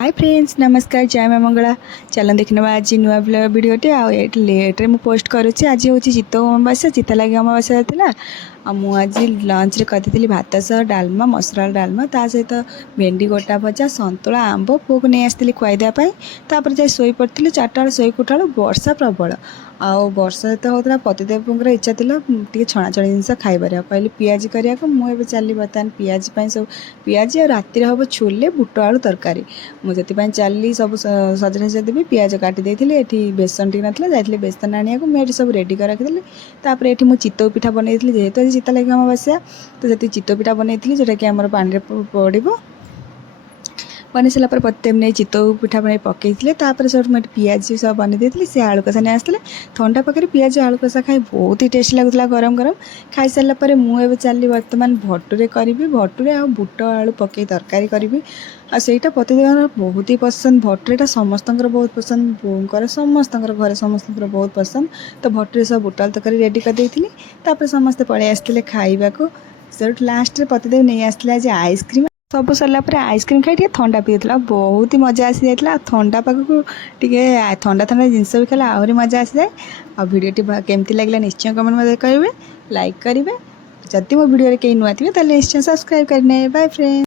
Hi friends, नमस्कार, जय माँ मंगला। चलो देखने आज नुआ ब्लॉग वीडियोटे लेट्रे मु पोस्ट करुच्ची। आज हूँ चित्तौ अमावास्या, चिता लगे अमावास्या था। आज लंच रे करती भात सह डालमा, मसला डालमा, ता सहित भेंडी गोटा भजा, संतुला, आंब पुओ को नहीं आसती खुआईदेवाई। तापर जाए शोई पड़ी। 4टा बेले शोई उठा वर्षा प्रबल। वर्षा तो होता पतिदेव इच्छा थी छणाछणी जिनस खाइबार, कहली पियाजी करने को। मुझे चली बर्तमान पियाजी सब पियाजी और राति हम छोले बुट आलू तरकारी। मुझे चली सब सजना सजा देवी पिज काटी देती। बेसन टी ना जाइए बेसन आने को मुझे सब रेडी कर रखी। तापर ये मुझे चितौ पिठा बनई जेहेतु आज चिता लगे अमावास्या, तो से चितौ पिठा बनई जोटा कि आम पानी पड़ो। बनी सारा प्रत्येक नहीं चितौ पिठा बन पकई सब पियाज सब बन देती। से आलू कषा नहीं आसते थंडा पाखे पियाज आलू कषा खाई बहुत ही टेस्ट लगुला गरम गरम। खाई सारापर मुझे चली बर्तमान भटुरे करी। भटुरे आ बुट आलू पकई तरकारी करी। आईटा प्रतिदिन बहुत ही पसंद। भटुरेटा समस्त बहुत पसंद, बोर समस्त घर समस्त बहुत पसंद। तो भटुरे सब बुट आलू तरकारी रेडी कर देती। समस्ते पलि आसते खाइबा को। लास्ट प्रतिदिन नहीं आसते आज आइसक्रीम। सब सरला आइसक्रीम खाई ठंडा पी बहुत ही मजा आसी जाता। ठंडा पाक टे ठंडा ठंडा जिनस भी खाला आहरी मजा आसी जाए। आ भिडियोटी केमती लगे निश्चय कमेंट मत करेंगे, लाइक करेंगे। जदि मो भिडियो कहीं नुआ थे निश्चय सब्सक्राइब करने। Bye friends.